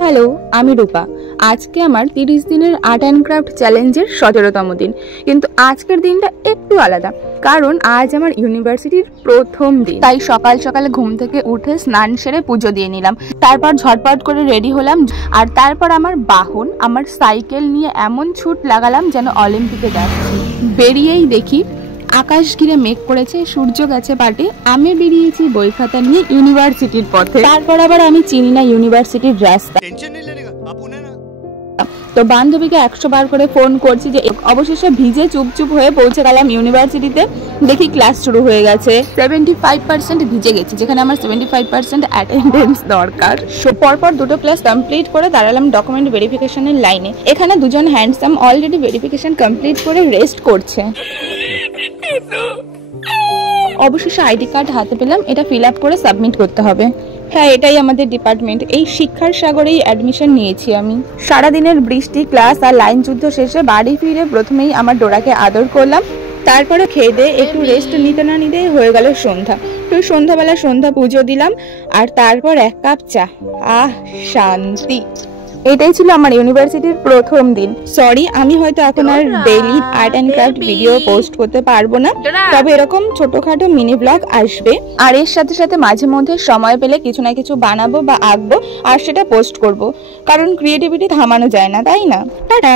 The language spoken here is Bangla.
হ্যালো, আমি রূপা। আজকে আমার 30 দিনের আর্ট অ্যান্ড ক্রাফট চ্যালেঞ্জের 17তম দিন। কিন্তু আজকের দিনটা একটু আলাদা, কারণ আজ আমার ইউনিভার্সিটির প্রথম দিন। তাই সকাল সকালে ঘুম থেকে উঠে স্নান সেরে পুজো দিয়ে নিলাম। তারপর ঝটপট করে রেডি হলাম, আর তারপর আমার বাহন, আমার সাইকেল নিয়ে এমন ছুট লাগালাম যেন অলিম্পিকে যাচ্ছি। বেরিয়েই দেখি আকাশ ঘিরে মেঘ করেছে, সূর্য গেছে পাটে, আমি বেরিয়েছি বই খাতা নিয়ে ইউনিভার্সিটির পথে। তারপর আবার আমি চিনি না ইউনিভার্সিটির রাস্তা, তো বান্ধবীকে 100 বার করে ফোন করছি যে অবশেষে ভিজে চুপচুপ হয়ে পৌঁছে গেলাম ইউনিভার্সিটিতে। দেখি ক্লাস শুরু হয়ে গেছে। 75% ভিজে গেছি, যেখানে আমার 75% অ্যাটেন্ডেন্স দরকার। পরপর দুটো ক্লাস কমপ্লিট করে দাঁড়ালাম ডকুমেন্ট ভেরিফিকেশনের লাইনে। এখানে দুজন হ্যান্ডসাম অলরেডি ভেরিফিকেশন কমপ্লিট করে রেস্ট করছে। অবশেষে আইডি কার্ড হাতে পেলাম, এটা ফিল আপ করে সাবমিট করতে হবে। হ্যাঁ, এটাই আমাদের ডিপার্টমেন্ট। এই শিক্ষার সাগরেই অ্যাডমিশন নিয়েছি আমি। সারাদিনের বৃষ্টি, ক্লাস আর লাইন যুদ্ধ শেষে বাড়ি ফিরে প্রথমেই আমার ডোরাকে আদর করলাম। তারপরে খেয়ে দিয়ে একটু রেস্ট নিতে না নিতেই হয়ে গেল সন্ধ্যা। তো সন্ধ্যাবেলা সন্ধ্যা পুজো দিলাম, আর তারপর 1 কাপ চা। আহ, শান্তি। এটাই ছিল আমার ইউনিভার্সিটির প্রথম দিন। সরি, আমি হয়তো এখন আর daily art and craft video post করতে পারবো না, তবে এরকম ছোটখাটো মিনি ব্লগ আসবে, আর এর সাথে সাথে মাঝে মধ্যে সময় পেলে কিছু না কিছু বানাবো বা আঁকবো, আর সেটা পোস্ট করব, কারণ ক্রিয়েটিভিটি থামানো যায় না, তাই না? টাটা।